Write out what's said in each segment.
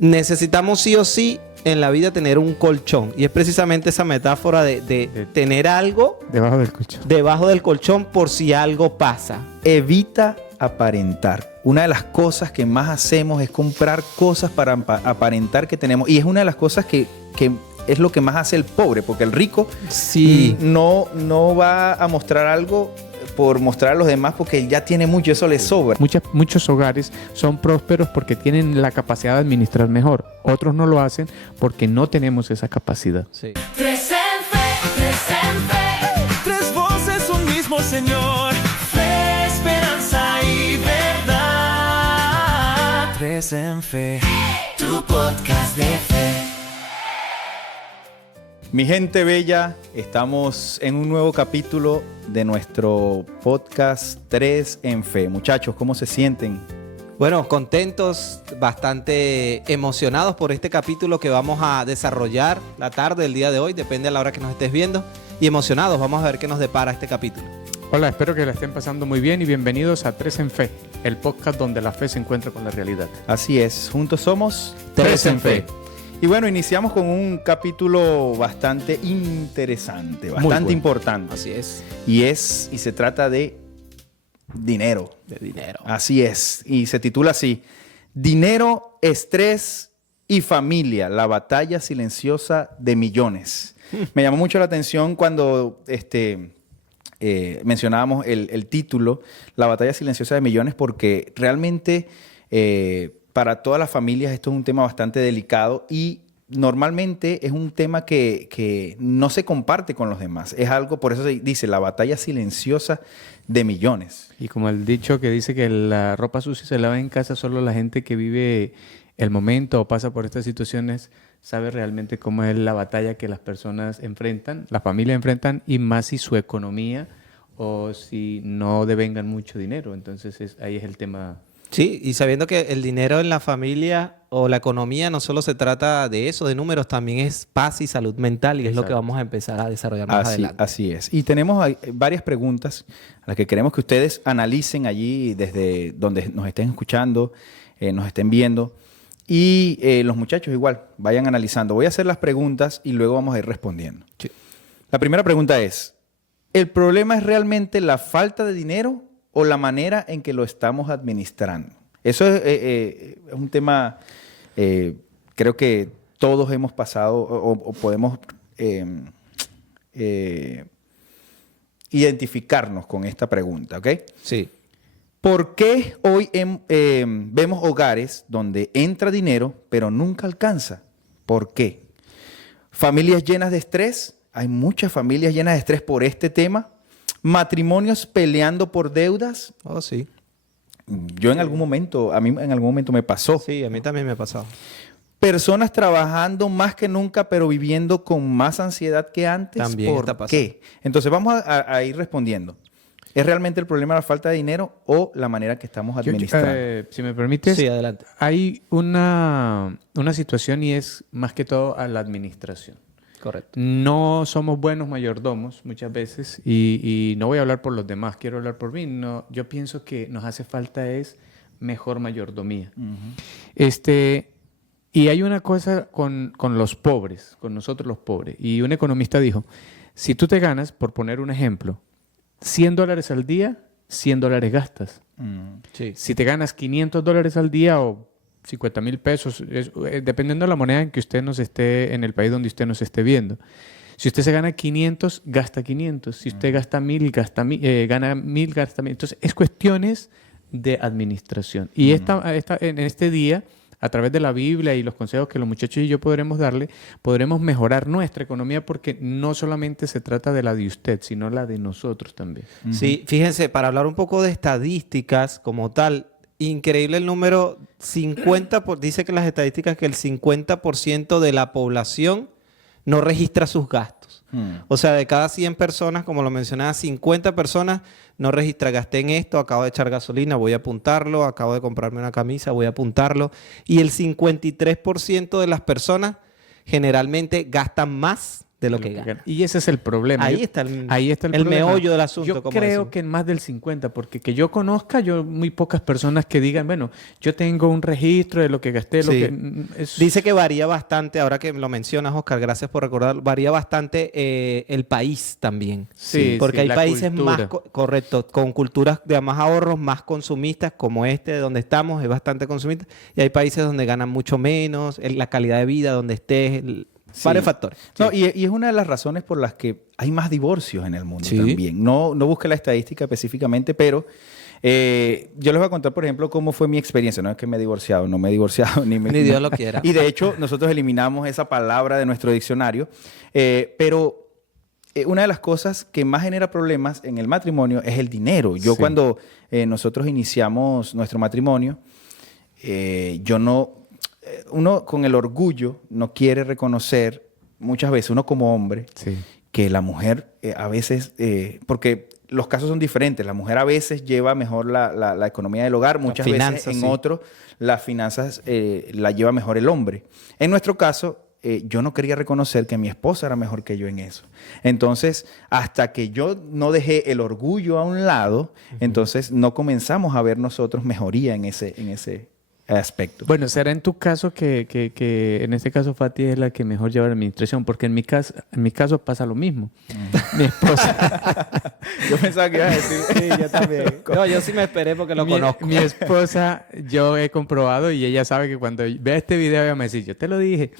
necesitamos sí o sí en la vida tener un colchón. Y es precisamente esa metáfora de tener algo Debajo del colchón por si algo pasa. Evita aparentar. Una de las cosas que más hacemos es comprar cosas para aparentar que tenemos. Y es una de las cosas que es lo que más hace el pobre, porque el rico Sí. no va a mostrar algo por mostrar a los demás porque él ya tiene mucho, eso le sobra. Muchos hogares son prósperos porque tienen la capacidad de administrar mejor. Otros no lo hacen porque no tenemos esa capacidad. Sí. Tres en fe, tres voces, un mismo Señor, fe, esperanza y verdad. Tres en fe, tu podcast de fe. Mi gente bella, estamos en un nuevo capítulo de nuestro podcast 3 en Fe. Muchachos, ¿cómo se sienten? Bueno, contentos, bastante emocionados por este capítulo que vamos a desarrollar la tarde del día de hoy, depende de la hora que nos estés viendo, y emocionados, vamos a ver qué nos depara este capítulo. Hola, espero que la estén pasando muy bien y bienvenidos a Tres en Fe, el podcast donde la fe se encuentra con la realidad. Así es, juntos somos Tres en Fe. Y bueno, iniciamos con un capítulo bastante interesante, bastante bueno. importante. Así es. Y se trata de dinero. De dinero. Así es. Y se titula así: Dinero, estrés y familia, la batalla silenciosa de millones. Me llamó mucho la atención cuando mencionábamos el título, la batalla silenciosa de millones, porque realmente para todas las familias esto es un tema bastante delicado y normalmente es un tema que no se comparte con los demás. Es algo, por eso se dice, la batalla silenciosa de millones. Y como el dicho que dice que la ropa sucia se lava en casa, solo la gente que vive el momento o pasa por estas situaciones sabe realmente cómo es la batalla que las personas enfrentan, las familias enfrentan, y más si su economía o si no devengan mucho dinero. Entonces ahí es el tema. Sí, y sabiendo que el dinero en la familia o la economía no solo se trata de eso, de números, también es paz y salud mental, y es lo que vamos a empezar a desarrollar más adelante. Así es. Y tenemos varias preguntas a las que queremos que ustedes analicen allí desde donde nos estén escuchando, nos estén viendo. Y los muchachos igual, vayan analizando. Voy a hacer las preguntas y luego vamos a ir respondiendo. Sí. La primera pregunta es: ¿el problema es realmente la falta de dinero o la manera en que lo estamos administrando? Eso es un tema, creo que todos hemos pasado o podemos identificarnos con esta pregunta, ¿ok? Sí. ¿Por qué hoy vemos hogares donde entra dinero pero nunca alcanza? ¿Por qué? Familias llenas de estrés. Hay muchas familias llenas de estrés por este tema. Matrimonios peleando por deudas. Oh, sí. Yo en algún momento, a mí en algún momento me pasó. Sí, a mí también me ha pasado. Personas trabajando más que nunca, pero viviendo con más ansiedad que antes. También está ¿Por pasando. qué? Entonces vamos a ir respondiendo. ¿Es realmente el problema la falta de dinero o la manera que estamos administrando? Si me permites, Sí, adelante. hay una situación y es más que todo a la administración. Correcto. No somos buenos mayordomos muchas veces y no voy a hablar por los demás, quiero hablar por mí. No, yo pienso que nos hace falta es mejor mayordomía. Y hay una cosa con los pobres, con nosotros los pobres. Y un economista dijo, si tú te ganas, por poner un ejemplo, $100 al día, $100 gastas. Sí. Si te ganas $500 al día o 50,000 pesos, dependiendo de la moneda en que usted nos esté, en el país donde usted nos esté viendo. Si usted se gana 500, gasta 500. Si usted gasta 1,000, gana 1,000, gasta 1,000. Entonces, es cuestiones de administración. Y en este día, a través de la Biblia y los consejos que los muchachos y yo podremos darle, podremos mejorar nuestra economía, porque no solamente se trata de la de usted, sino la de nosotros también. Sí, fíjense, para hablar un poco de estadísticas como tal, increíble el número, dice que las estadísticas que el 50% de la población no registra sus gastos. O sea, de cada 100 personas, como lo mencionaba, 50 personas no registra, gasté en esto, acabo de echar gasolina, voy a apuntarlo, acabo de comprarme una camisa, voy a apuntarlo. Y el 53% de las personas generalmente gastan más de lo que gana. Y ese es el problema. Ahí está el problema. meollo del asunto. Yo como creo decimos. que en más del 50, porque que yo conozca, muy pocas personas que digan, bueno, yo tengo un registro de lo que gasté, lo Sí. que... Dice que varía bastante, ahora que lo mencionas, Oscar, gracias por recordar, varía bastante el país también. Sí, porque sí, hay la países cultura. más, correcto, con culturas de más ahorros, más consumistas, como este, donde estamos, es bastante consumista, y hay países donde ganan mucho menos, la calidad de vida, donde estés, Sí. varios factores. No, Sí. y es una de las razones por las que hay más divorcios en el mundo Sí. también. No busqué la estadística específicamente, pero yo les voy a contar, por ejemplo, cómo fue mi experiencia. No es que me he divorciado, no me he divorciado, ni Ni Dios lo quiera. Y de hecho, nosotros eliminamos esa palabra de nuestro diccionario, pero una de las cosas que más genera problemas en el matrimonio es el dinero. Yo Sí. cuando nosotros iniciamos nuestro matrimonio, uno con el orgullo no quiere reconocer, muchas veces uno como hombre, Sí. que la mujer a veces, porque los casos son diferentes, la mujer a veces lleva mejor la economía del hogar, muchas finanzas, veces en sí. otro las finanzas la lleva mejor el hombre. En nuestro caso, yo no quería reconocer que mi esposa era mejor que yo en eso. Entonces, hasta que yo no dejé el orgullo a un lado, entonces no comenzamos a ver nosotros mejoría en ese aspecto. Bueno, será en tu caso que en este caso Fati es la que mejor lleva la administración, porque en mi caso pasa lo mismo. Mi esposa, Yo pensaba que ibas a decir... Sí, yo también. No, yo sí me esperé porque lo mi, conozco. mi esposa, yo he comprobado y ella sabe que cuando vea este video ella me dice, yo te lo dije.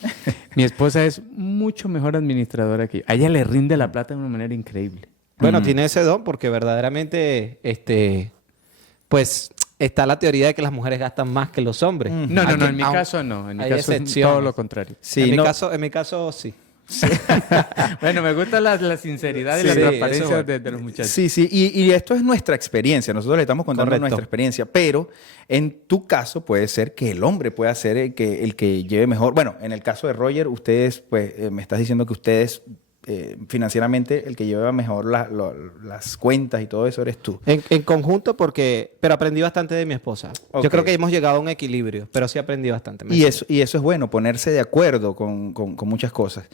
Mi esposa es mucho mejor administradora que yo. A ella le rinde la plata de una manera increíble. Bueno, tiene ese don porque verdaderamente, pues, está la teoría de que las mujeres gastan más que los hombres. No, Aquí- en mi aun- caso no. En mi hay caso es excepciones. todo lo contrario. Sí, en, no- mi caso, sí. Bueno, me gusta la sinceridad y Sí, la sí, transparencia eso es de los muchachos. Sí, sí, y esto es nuestra experiencia, nosotros le estamos contando Correcto. nuestra experiencia, pero en tu caso puede ser que el hombre pueda ser el que lleve mejor. Bueno, en el caso de Roger, ustedes, pues, me estás diciendo que ustedes, financieramente, el que lleva mejor las cuentas y todo eso eres tú. En conjunto pero aprendí bastante de mi esposa. Ok. Yo creo que hemos llegado a un equilibrio, pero sí aprendí bastante. Y eso es bueno, ponerse de acuerdo con muchas cosas.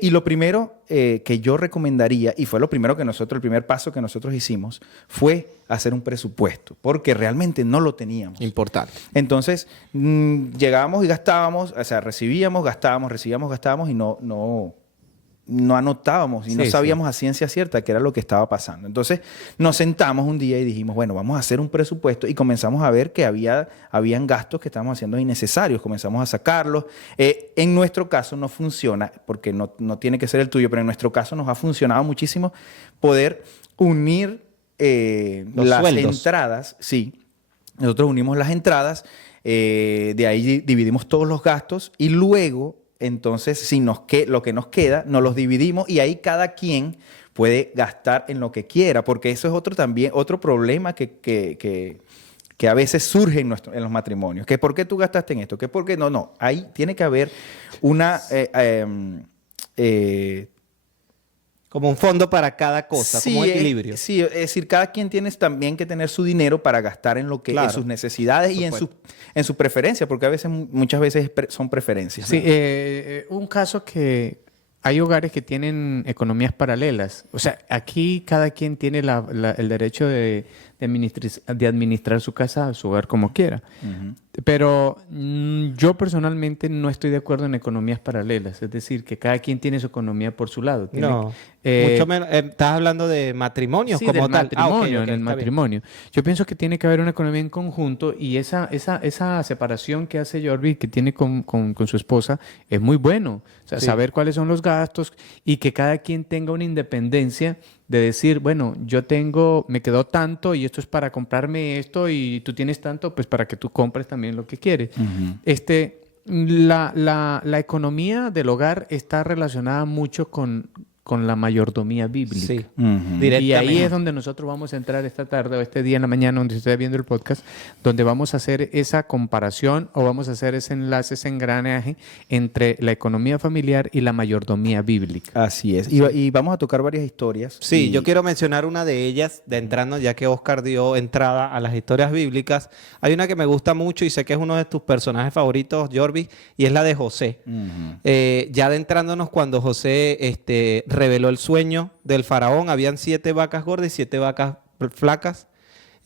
Y lo primero que yo recomendaría, y fue lo primero el primer paso que nosotros hicimos, fue hacer un presupuesto, porque realmente no lo teníamos. Importante. Entonces, llegábamos y gastábamos, o sea, recibíamos, gastábamos y no anotábamos y no Sí, sabíamos a ciencia cierta qué era lo que estaba pasando. Entonces, nos sentamos un día y dijimos, bueno, vamos a hacer un presupuesto y comenzamos a ver que habían gastos que estábamos haciendo innecesarios. Comenzamos a sacarlos. En nuestro caso no funciona, porque no tiene que ser el tuyo, pero en nuestro caso nos ha funcionado muchísimo poder unir Los las sueldos. entradas. Sí, nosotros unimos las entradas, de ahí dividimos todos los gastos y luego, entonces, si lo que nos queda, nos los dividimos y ahí cada quien puede gastar en lo que quiera, porque eso es otro problema que a veces surge en los matrimonios. Que ¿por qué tú gastaste en esto? Que ¿por qué no? No, ahí tiene que haber una... Como un fondo para cada cosa, como un equilibrio. Sí, es decir, cada quien tiene también que tener su dinero para gastar en lo que, Claro. en sus necesidades y en su preferencia, porque muchas veces son preferencias. Sí, ¿no? un caso que hay hogares que tienen economías paralelas. O sea, aquí cada quien tiene el derecho de administrar su casa, su hogar como quiera. Ujú. Pero yo personalmente no estoy de acuerdo en economías paralelas. Es decir, que cada quien tiene su economía por su lado. No, Eh, mucho menos. Estás hablando de matrimonios Sí, como del tal. matrimonio, Ok, en el está bien. matrimonio. Yo pienso que tiene que haber una economía en conjunto y esa separación que hace Jordi, que tiene con su esposa, es muy bueno. O sea, Sí. saber cuáles son los gastos y que cada quien tenga una independencia de decir, bueno, me quedó tanto y esto es para comprarme esto y tú tienes tanto, pues para que tú compres también lo que quieres. Ujú. La economía del hogar está relacionada mucho con con la mayordomía bíblica. Sí. Ujú. Y Directamente. ahí es donde nosotros vamos a entrar esta tarde o este día en la mañana donde esté viendo el podcast, donde vamos a hacer esa comparación o vamos a hacer ese enlace, ese engranaje entre la economía familiar y la mayordomía bíblica. Así es. Y vamos a tocar varias historias. Sí, Y- yo quiero mencionar una de ellas, de entrando, ya que Oscar dio entrada a las historias bíblicas. Hay una que me gusta mucho y sé que es uno de tus personajes favoritos, Jorvis, y es la de José. Ujú. Ya adentrándonos cuando José reveló el sueño del faraón, habían 7 vacas gordas y 7 vacas flacas.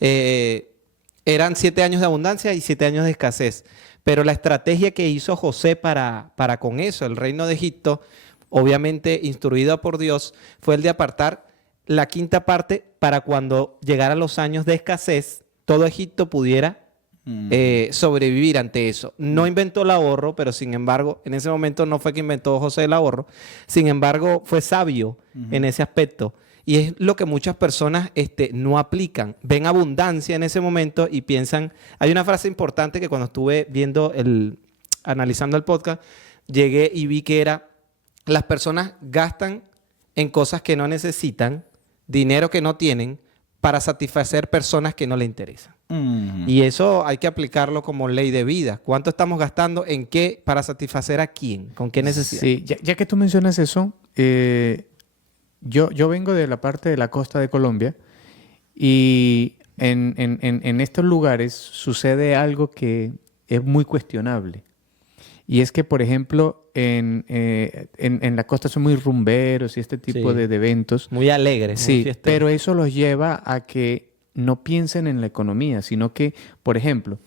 Eran 7 años de abundancia y 7 años de escasez. Pero la estrategia que hizo José para con eso, el reino de Egipto, obviamente instruido por Dios, fue el de apartar la quinta parte para cuando llegaran los años de escasez, todo Egipto pudiera sobrevivir ante eso. No inventó el ahorro, pero sin embargo, en ese momento no fue que inventó José el ahorro, sin embargo, fue sabio en ese aspecto. Y es lo que muchas personas no aplican. Ven abundancia en ese momento y piensan... Hay una frase importante que cuando estuve analizando el podcast, llegué y vi que era: las personas gastan en cosas que no necesitan, dinero que no tienen, para satisfacer personas que no le interesan. Ujú. Y eso hay que aplicarlo como ley de vida. ¿Cuánto estamos gastando en qué para satisfacer a quién? ¿Con qué necesidad? Sí, ya que tú mencionas eso, yo vengo de la parte de la costa de Colombia y en estos lugares sucede algo que es muy cuestionable. Y es que, por ejemplo, en la costa son muy rumberos y este tipo Sí. de eventos. Muy alegres. muy Sí, fiesteros. pero eso los lleva a que no piensen en la economía, sino que, por ejemplo,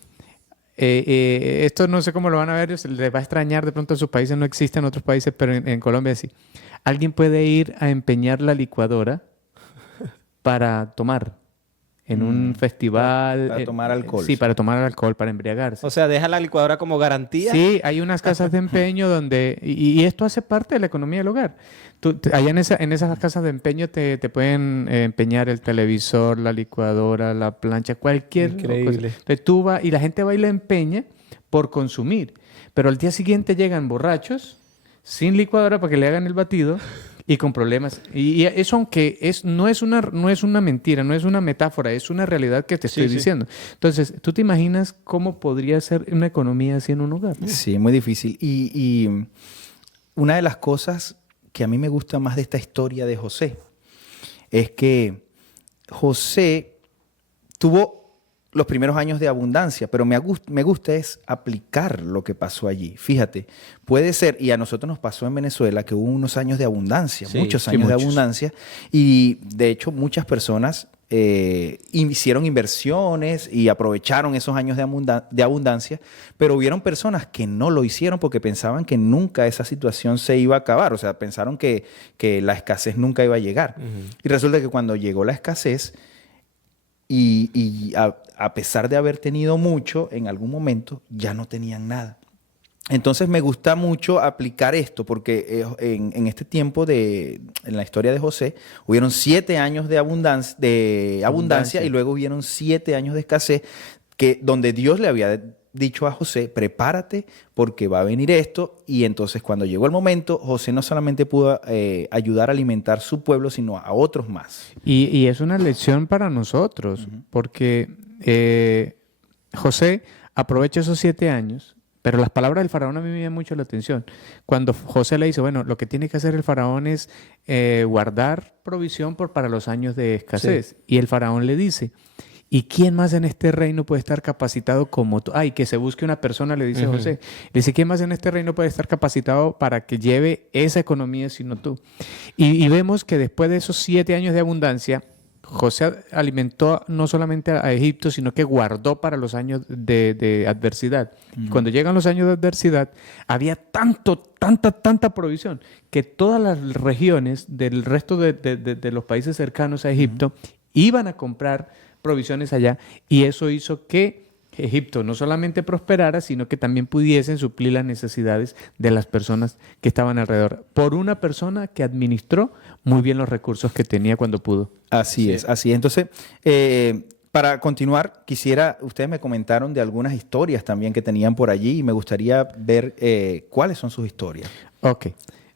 esto no sé cómo lo van a ver, se les va a extrañar, de pronto en sus países no existe, en otros países, pero en Colombia sí. Alguien puede ir a empeñar la licuadora para tomar en un festival. Para tomar alcohol. Sí, para tomar alcohol, para embriagarse. O sea, deja la licuadora como garantía. Sí, hay unas casas de empeño donde... Y esto hace parte de la economía del hogar. Allá en esas casas de empeño te pueden empeñar el televisor, la licuadora, la plancha, cualquier Increíble. cosa. Entonces tú vas y la gente va y la empeña por consumir. Pero al día siguiente llegan borrachos, sin licuadora para que le hagan el batido y con problemas. Y eso, aunque no es una mentira, no es una metáfora, es una realidad que te estoy sí. diciendo. Entonces, ¿tú te imaginas cómo podría ser una economía así en un hogar? Sí, muy difícil. Y una de las cosas que a mí me gusta más de esta historia de José es que José tuvo los primeros años de abundancia, pero me gusta es aplicar lo que pasó allí. Fíjate, puede ser, y a nosotros nos pasó en Venezuela, que hubo unos años de abundancia, Sí, muchos sí, años de muchos. abundancia, y de hecho muchas personas hicieron inversiones y aprovecharon esos años de abundancia, pero hubieron personas que no lo hicieron porque pensaban que nunca esa situación se iba a acabar, o sea, pensaron que la escasez nunca iba a llegar. Y resulta que cuando llegó la escasez, y a pesar de haber tenido mucho, en algún momento ya no tenían nada. Entonces me gusta mucho aplicar esto porque en este tiempo en la historia de José hubieron 7 años de abundancia y luego hubieron 7 años de escasez donde Dios le había dicho a José: prepárate porque va a venir esto. Y entonces cuando llegó el momento, José no solamente pudo ayudar a alimentar su pueblo, sino a otros más. Y es una lección para nosotros, porque José aprovecha esos 7 años, pero las palabras del faraón a mí me llaman mucho la atención. Cuando José le dice, bueno, lo que tiene que hacer el faraón es guardar provisión para los años de escasez. Y el faraón le dice, ¿y quién más en este reino puede estar capacitado como tú? Ay, que se busque una persona, le dice José. Le dice, ¿quién más en este reino puede estar capacitado para que lleve esa economía sino tú? Y vemos que después de esos 7 años de abundancia, José alimentó no solamente a Egipto, sino que guardó para los años de adversidad. Y cuando llegan los años de adversidad, había tanta provisión, que todas las regiones del resto de los países cercanos a Egipto iban a comprar provisiones allá, y eso hizo que Egipto no solamente prosperara, sino que también pudiesen suplir las necesidades de las personas que estaban alrededor, por una persona que administró muy bien los recursos que tenía cuando pudo. Así es, así es. Entonces, para continuar, ustedes me comentaron de algunas historias también que tenían por allí y me gustaría ver cuáles son sus historias. Ok.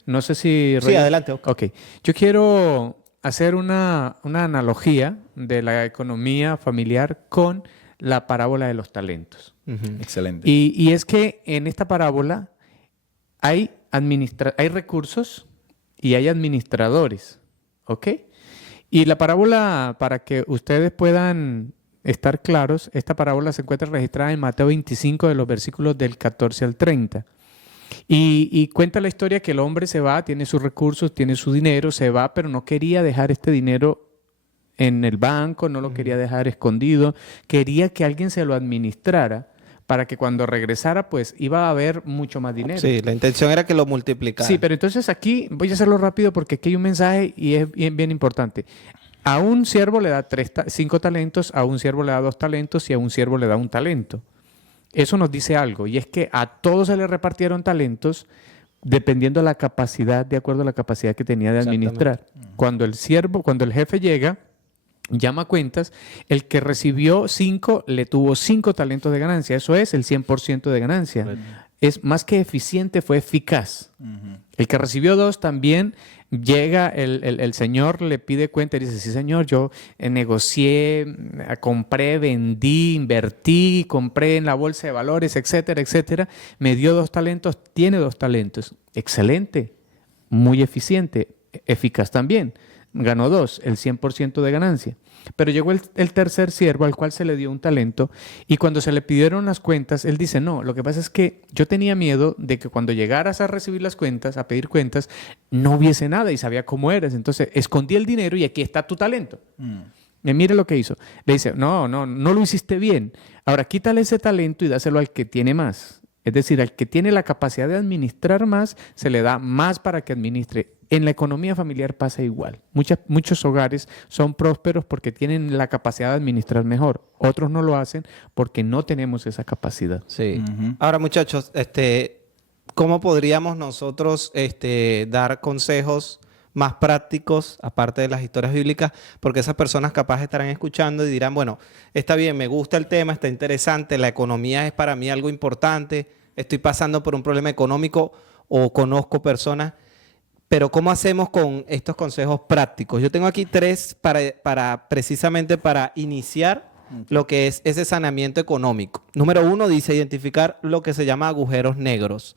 No sé si... Sí, adelante, Oscar. Ok. Yo quiero hacer una analogía de la economía familiar con la parábola de los talentos. Excelente. Y es que en esta parábola hay recursos y hay administradores, ¿ok? Y la parábola, para que ustedes puedan estar claros, esta parábola se encuentra registrada en Mateo 25 de los versículos del 14 al 30. Y cuenta la historia que el hombre se va, tiene sus recursos, tiene su dinero, se va, pero no quería dejar este dinero en el banco, no lo quería dejar escondido, quería que alguien se lo administrara para que cuando regresara, pues iba a haber mucho más dinero. Sí, la intención era que lo multiplicara. Sí, pero entonces aquí voy a hacerlo rápido porque aquí hay un mensaje y es bien, bien importante. A un siervo le da 5 talentos, a un siervo le da 2 talentos y a un siervo le da 1 talento. Eso nos dice algo, y es que a todos se le repartieron talentos dependiendo de la capacidad, de acuerdo a la capacidad que tenía de administrar. Cuando el jefe llega, llama cuentas, el que recibió 5 le tuvo 5 talentos de ganancia. Eso es el 100% de ganancia. Correcto. Es más que eficiente, fue eficaz. El que recibió 2 también llega, el señor le pide cuenta y dice, sí señor, yo negocié, compré, vendí, invertí, compré en la bolsa de valores, etcétera, etcétera. Me dio 2 talentos, tiene 2 talentos. Excelente, muy eficiente, eficaz también. Ganó 2, el 100% de ganancia. Pero llegó el tercer siervo al cual se le dio 1 talento y cuando se le pidieron las cuentas, él dice, no, lo que pasa es que yo tenía miedo de que cuando llegaras a recibir las cuentas, a pedir cuentas, no hubiese nada y sabía cómo eres. Entonces escondí el dinero y aquí está tu talento. Y mire lo que hizo. Le dice, no lo hiciste bien. Ahora quítale ese talento y dáselo al que tiene más. Es decir, al que tiene la capacidad de administrar más, se le da más para que administre. En la economía familiar pasa igual. Muchos hogares son prósperos porque tienen la capacidad de administrar mejor. Otros no lo hacen porque no tenemos esa capacidad. Sí. Ahora, muchachos, ¿cómo podríamos nosotros dar consejos más prácticos, aparte de las historias bíblicas? Porque esas personas capaz estarán escuchando y dirán, bueno, está bien, me gusta el tema, está interesante, la economía es para mí algo importante, estoy pasando por un problema económico o conozco personas, pero ¿cómo hacemos con estos consejos prácticos? Yo tengo aquí 3 precisamente para iniciar lo que es ese saneamiento económico. Número 1 dice identificar lo que se llama agujeros negros.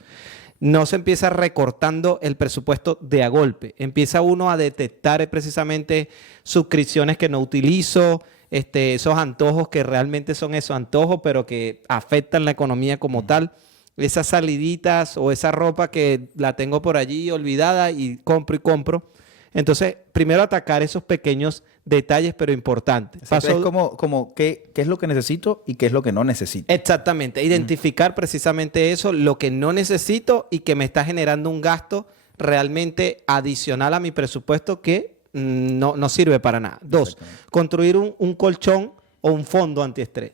No se empieza recortando el presupuesto de a golpe. Empieza uno a detectar precisamente suscripciones que no utilizo, esos antojos que realmente son esos antojos, pero que afectan la economía como tal. Esas saliditas o esa ropa que la tengo por allí olvidada y compro. Entonces, primero atacar esos pequeños detalles, pero importantes. Es como qué es lo que necesito y qué es lo que no necesito. Exactamente. Identificar precisamente eso, lo que no necesito y que me está generando un gasto realmente adicional a mi presupuesto que no sirve para nada. 2, construir un colchón o un fondo antiestrés.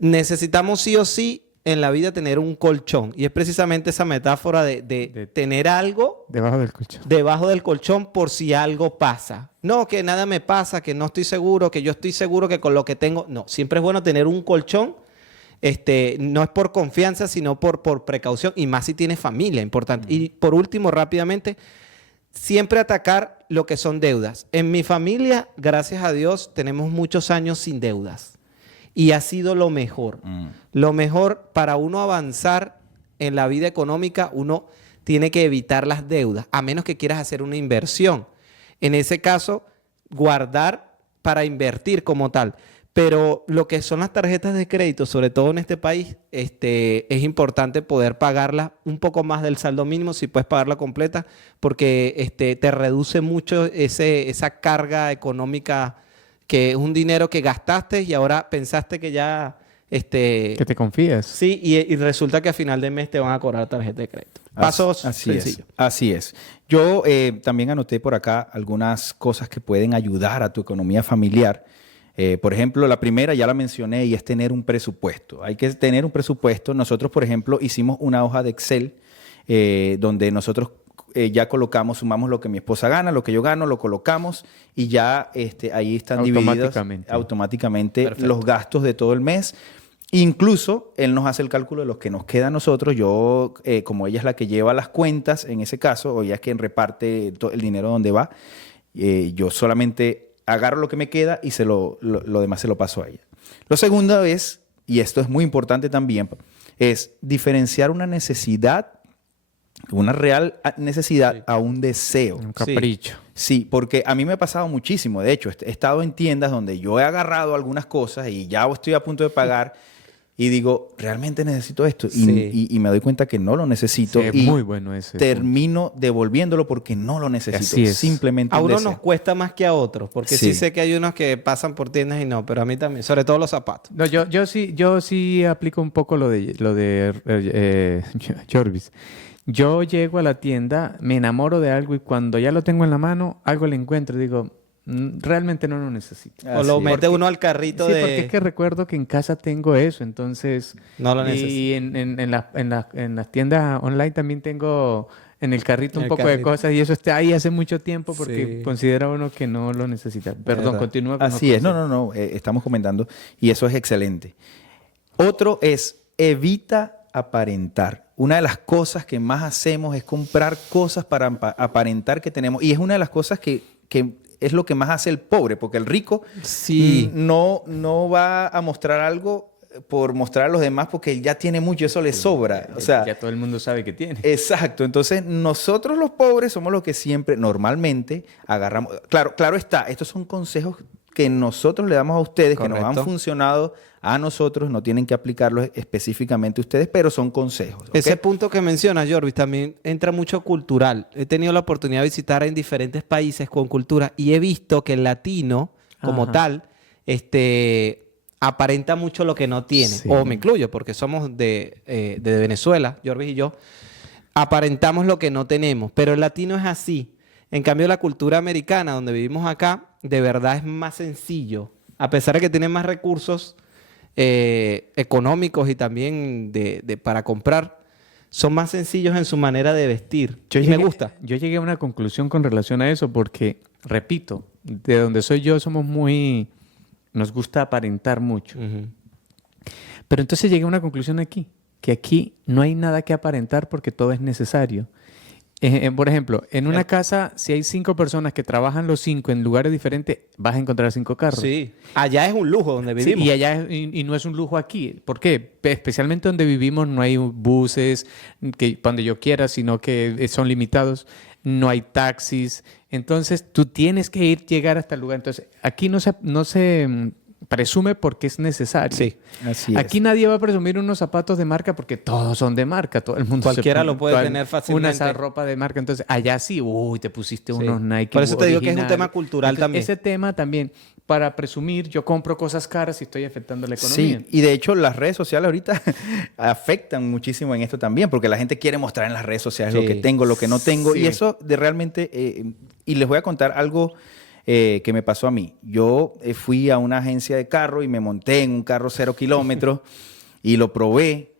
Necesitamos sí o sí en la vida tener un colchón. Y es precisamente esa metáfora de tener algo debajo del colchón por si algo pasa. No, que nada me pasa, que no estoy seguro, que yo estoy seguro que con lo que tengo... No, siempre es bueno tener un colchón. No es por confianza, sino por precaución. Y más si tienes familia, importante. Y por último, rápidamente, siempre atacar lo que son deudas. En mi familia, gracias a Dios, tenemos muchos años sin deudas. Y ha sido lo mejor. Lo mejor para uno avanzar en la vida económica, uno tiene que evitar las deudas, a menos que quieras hacer una inversión. En ese caso, guardar para invertir como tal. Pero lo que son las tarjetas de crédito, sobre todo en este país, es importante poder pagarla un poco más del saldo mínimo, si puedes pagarla completa, porque te reduce mucho esa carga económica, que es un dinero que gastaste y ahora pensaste que ya... que te confías. Sí, y resulta que a final de mes te van a cobrar tarjeta de crédito. Pasos sencillos. Así es. Yo también anoté por acá algunas cosas que pueden ayudar a tu economía familiar. Por ejemplo, la primera ya la mencioné y es tener un presupuesto. Hay que tener un presupuesto. Nosotros, por ejemplo, hicimos una hoja de Excel donde nosotros ya colocamos, sumamos lo que mi esposa gana, lo que yo gano, lo colocamos y ya ahí están divididos automáticamente los gastos de todo el mes. Incluso él nos hace el cálculo de lo que nos queda a nosotros. Yo, como ella es la que lleva las cuentas en ese caso, o ella es quien reparte el dinero donde va, yo solamente agarro lo que me queda y lo demás se lo paso a ella. Lo segundo es, y esto es muy importante también, es diferenciar una necesidad, una real necesidad a un deseo. Un capricho. Sí, porque a mí me ha pasado muchísimo. De hecho, he estado en tiendas donde yo he agarrado algunas cosas y ya estoy a punto de pagar y digo, ¿realmente necesito esto? Sí. Y me doy cuenta que no lo necesito Sí, es y muy bueno ese termino devolviéndolo porque no lo necesito. Así es. Simplemente A un uno deseo. nos cuesta más que a otros, porque sí Sí. sé que hay unos que pasan por tiendas y no, pero a mí también, sobre todo los zapatos. No, yo sí aplico un poco lo de Jorvis. Yo llego a la tienda, me enamoro de algo y cuando ya lo tengo en la mano, algo le encuentro y digo, realmente no lo necesito. O lo Así es. mete uno al carrito Sí, de... porque es que recuerdo que en casa tengo eso, entonces... No lo Y necesito. en las tiendas online también tengo en el carrito un El poco de carrito. cosas y eso está ahí hace mucho tiempo porque Sí. considera uno que no lo necesita. Perdón, Verdad. continúa con Así los es. No. Estamos comentando y eso es excelente. Otro es evita aparentar. Una de las cosas que más hacemos es comprar cosas para aparentar que tenemos. Y es una de las cosas que es lo que más hace el pobre, porque el rico Sí. no va a mostrar algo por mostrar a los demás porque él ya tiene mucho, eso le sobra. O sea, ya todo el mundo sabe que tiene. exacto. Entonces, nosotros los pobres somos los que siempre, normalmente, agarramos. Claro está, estos son consejos que nosotros le damos a ustedes, que nos Correcto. han funcionado a nosotros, no tienen que aplicarlos específicamente ustedes, pero son consejos. ¿ok? Ese punto que menciona Jorvis también entra mucho cultural. He tenido la oportunidad de visitar en diferentes países con cultura y he visto que el latino, como Ajá. tal, aparenta mucho lo que no tiene. Sí. O me incluyo, porque somos de Venezuela, Jorvis y yo. Aparentamos lo que no tenemos, pero el latino es así. En cambio, la cultura americana, donde vivimos acá, de verdad es más sencillo. A pesar de que tienen más recursos económicos y también para comprar, son más sencillos en su manera de vestir. Me gusta. Yo llegué a una conclusión con relación a eso porque, repito, de donde soy yo somos muy... Nos gusta aparentar mucho. Ujú. Pero entonces llegué a una conclusión aquí, que aquí no hay nada que aparentar porque todo es necesario. Por ejemplo, en una casa, si hay 5 personas que trabajan los 5 en lugares diferentes, vas a encontrar 5 carros. Sí. Allá es un lujo donde Sí, vivimos. y allá y no es un lujo aquí. ¿Por qué? Especialmente donde vivimos no hay buses que donde yo quiera, sino que son limitados. No hay taxis. Entonces, tú tienes que llegar hasta el lugar. Entonces, aquí no se presume porque es necesario. Sí. Así Aquí es. nadie va a presumir unos zapatos de marca porque todos son de marca. Todo el mundo Cualquiera lo puede tener fácilmente. Una ropa de marca. Entonces, allá sí, te pusiste unos Nike. Por eso te digo que es un originales. tema cultural Entonces, también. Ese tema también, para presumir, yo compro cosas caras y estoy afectando la economía. Sí, y de hecho las redes sociales ahorita afectan muchísimo en esto también, porque la gente quiere mostrar en las redes sociales Sí. lo que tengo, lo que no tengo, Sí. y eso de realmente, y les voy a contar algo que me pasó a mí. Yo fui a una agencia de carro y me monté en un carro 0 kilómetros y lo probé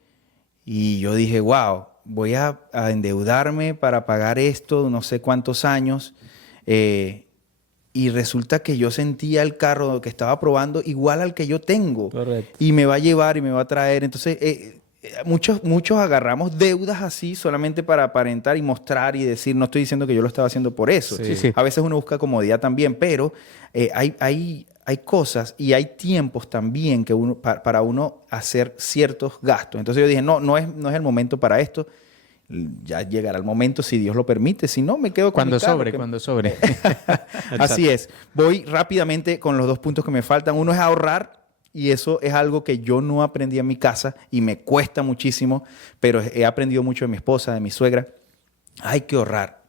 y yo dije, wow, voy a endeudarme para pagar esto no sé cuántos años. Y resulta que yo sentía el carro que estaba probando igual al que yo tengo. Correcto. Y me va a llevar y me va a traer. Entonces, muchos agarramos deudas así solamente para aparentar y mostrar y decir, no estoy diciendo que yo lo estaba haciendo por eso. Sí, sí. A veces uno busca comodidad también, pero hay cosas y hay tiempos también que para uno hacer ciertos gastos. Entonces yo dije, no es el momento para esto. Ya llegará el momento, si Dios lo permite. Si no, me quedo con Cuando mi carro, sobre, que- cuando sobre. Así es. Voy rápidamente con los 2 puntos que me faltan. Uno es ahorrar, y eso es algo que yo no aprendí en mi casa y me cuesta muchísimo, pero he aprendido mucho de mi esposa, de mi suegra. Hay que ahorrar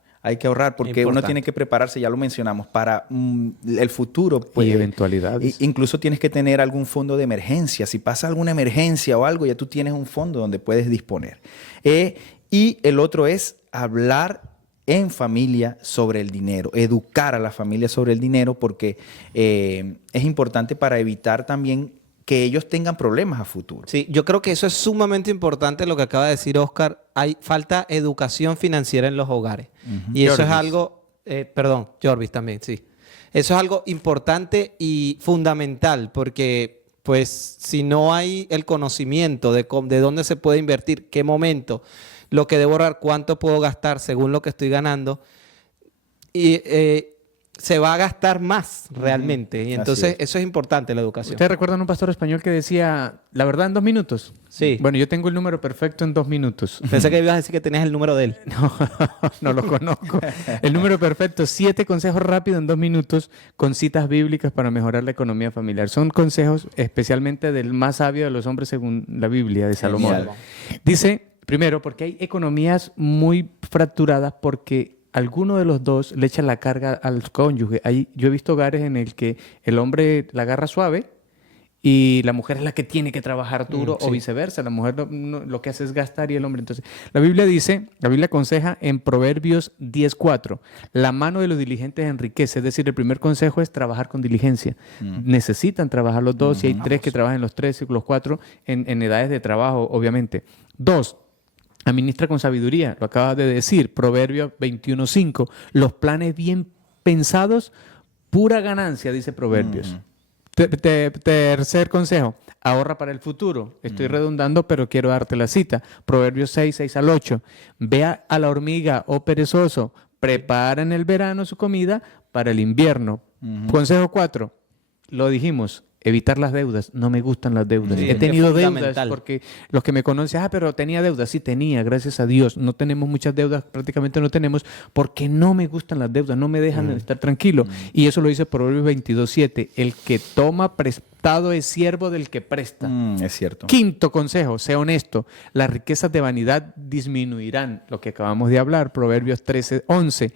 porque uno Importante. tiene que prepararse, ya lo mencionamos, para el futuro. Y eventualidades. Incluso tienes que tener algún fondo de emergencia. Si pasa alguna emergencia o algo, ya tú tienes un fondo donde puedes disponer. Y el otro es hablar en familia sobre el dinero, educar a la familia sobre el dinero, porque es importante para evitar también que ellos tengan problemas a futuro. Sí, yo creo que eso es sumamente importante lo que acaba de decir Oscar. Hay falta educación financiera en los hogares. Y eso Jorvis. es algo, Jorvis también, sí. Eso es algo importante y fundamental porque pues si no hay el conocimiento de dónde se puede invertir, qué momento, lo que debo ahorrar, cuánto puedo gastar según lo que estoy ganando, y se va a gastar más realmente. Y entonces eso es importante, la educación. ¿Ustedes recuerdan un pastor español que decía, la verdad en 2 minutos? Sí. Bueno, yo tengo el número perfecto en 2 minutos. Pensé que ibas a decir que tenías el número de él. No lo conozco. El número perfecto, 7 consejos rápidos en 2 minutos con citas bíblicas para mejorar la economía familiar. Son consejos especialmente del más sabio de los hombres según la Biblia de Salomón. Genial. Dice, primero, porque hay economías muy fracturadas porque alguno de los dos le echa la carga al cónyuge. Yo he visto hogares en el que el hombre la agarra suave y la mujer es la que tiene que trabajar duro o viceversa. La mujer lo que hace es gastar y el hombre. Entonces, la Biblia aconseja en Proverbios 10:4, la mano de los diligentes enriquece. Es decir, el primer consejo es trabajar con diligencia. Necesitan trabajar los dos. Si hay 3 que trabajan los 3, los 4 en edades de trabajo, obviamente. 2, administra con sabiduría, lo acabas de decir, Proverbios 21:5. Los planes bien pensados, pura ganancia, dice Proverbios. Tercer consejo, ahorra para el futuro. Estoy redundando, pero quiero darte la cita. Proverbios 6:6-8. Vea a la hormiga, oh perezoso, prepara en el verano su comida para el invierno. Consejo 4, lo dijimos. Evitar las deudas. No me gustan las deudas. Sí, He tenido es deudas fundamental. porque los que me conocen, pero tenía deudas. Sí, tenía, gracias a Dios. No tenemos muchas deudas, prácticamente no tenemos, porque no me gustan las deudas, no me dejan estar tranquilo. Y eso lo dice Proverbios 22:7. El que toma prestado es siervo del que presta. Es cierto. Quinto consejo, sé honesto. Las riquezas de vanidad disminuirán. Lo que acabamos de hablar, Proverbios 13:11.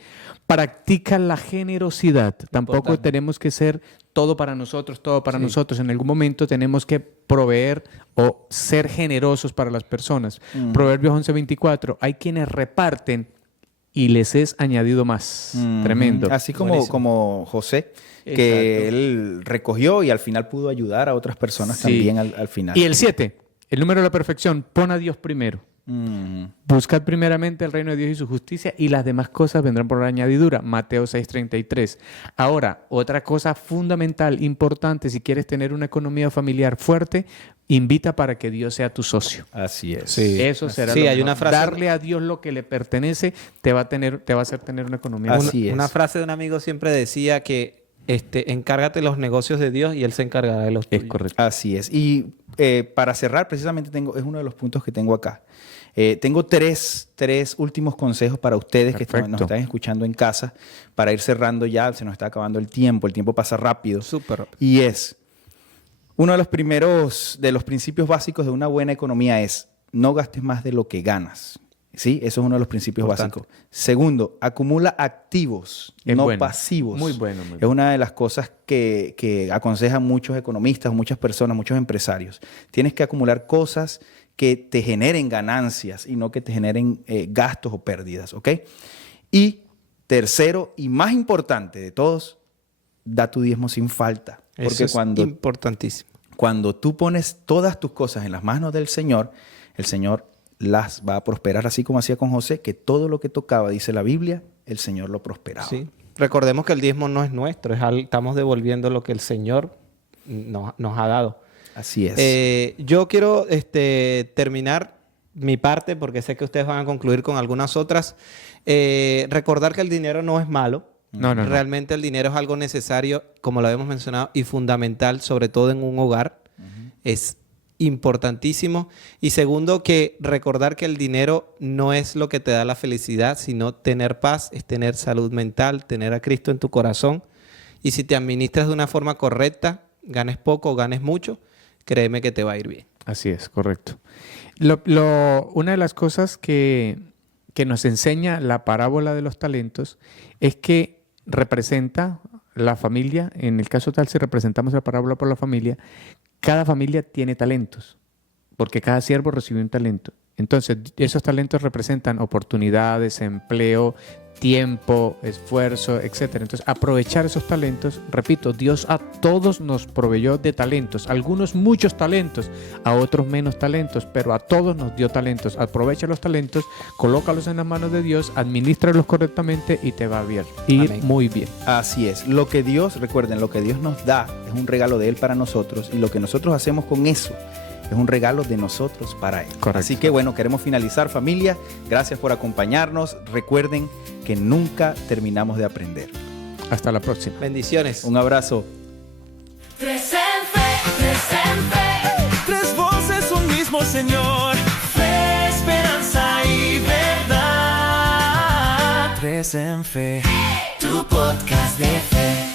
Practica la generosidad. Tampoco tenemos que ser todo para nosotros, todo para nosotros. En algún momento tenemos que proveer o ser generosos para las personas. Proverbios 11:24. Hay quienes reparten y les es añadido más. Tremendo. Así como José, que él recogió y al final pudo ayudar a otras personas Sí. también al final. Y el 7, el número de la perfección. Pon a Dios primero. Buscad primeramente el reino de Dios y su justicia y las demás cosas vendrán por añadidura. Mateo 6:33. Ahora, otra cosa fundamental, importante, si quieres tener una economía familiar fuerte, invita para que Dios sea tu socio. Así es. Sí. Eso será Sí, lo hay mejor. una frase- Darle a Dios lo que le pertenece te va a hacer tener una economía Así fuerte. es. Una frase de un amigo siempre decía que encárgate los negocios de Dios y Él se encargará de los tuyos. Es correcto. Así es. Y para cerrar, precisamente es uno de los puntos que tengo acá. Tengo tres últimos consejos para ustedes que Perfecto. nos están escuchando en casa, para ir cerrando ya, se nos está acabando el tiempo pasa rápido. Súper rápido. Y es, uno de los principios básicos de una buena economía es, no gastes más de lo que ganas. ¿Sí? Eso es uno de los principios Importante. básicos. Segundo, acumula activos, Es no bueno. pasivos. Muy bueno, muy Es bueno. una de las cosas que aconsejan muchos economistas, muchas personas, muchos empresarios. Tienes que acumular cosas que te generen ganancias y no que te generen gastos o pérdidas, ¿ok? Y tercero y más importante de todos, da tu diezmo sin falta. Eso Porque es importantísimo. cuando tú pones todas tus cosas en las manos del Señor, el Señor las va a prosperar, así como hacía con José, que todo lo que tocaba, dice la Biblia, el Señor lo prosperaba. Sí. Recordemos que el diezmo no es nuestro, estamos devolviendo lo que el Señor nos ha dado. Así es. Yo quiero terminar mi parte, porque sé que ustedes van a concluir con algunas otras. Recordar que el dinero no es malo. No. Realmente el dinero es algo necesario, como lo habíamos mencionado, y fundamental, sobre todo en un hogar. Es importantísimo. Y segundo, que recordar que el dinero no es lo que te da la felicidad, sino tener paz, es tener salud mental, tener a Cristo en tu corazón. Y si te administras de una forma correcta, ganes poco o ganes mucho, créeme que te va a ir bien. Así es, correcto. Una de las cosas que nos enseña la parábola de los talentos es que representa la familia, en el caso tal, si representamos la parábola por la familia, cada familia tiene talentos, porque cada siervo recibe un talento. Entonces, esos talentos representan oportunidades, empleo, tiempo, esfuerzo, etc. Entonces, aprovechar esos talentos, repito, Dios a todos nos proveyó de talentos, algunos muchos talentos, a otros menos talentos, pero a todos nos dio talentos. Aprovecha los talentos, colócalos en las manos de Dios, administralos correctamente y te va a ir Amén. muy bien. Así es. Recuerden, lo que Dios nos da es un regalo de Él para nosotros y lo que nosotros hacemos con eso es un regalo de nosotros para Él. Correcto. Así que bueno, queremos finalizar, familia. Gracias por acompañarnos. Recuerden que nunca terminamos de aprender. Hasta la próxima. Bendiciones. Un abrazo. Tres en fe, tres en fe. Tres voces, un mismo Señor. Fe, esperanza y verdad. Tres en fe. Tu podcast de fe.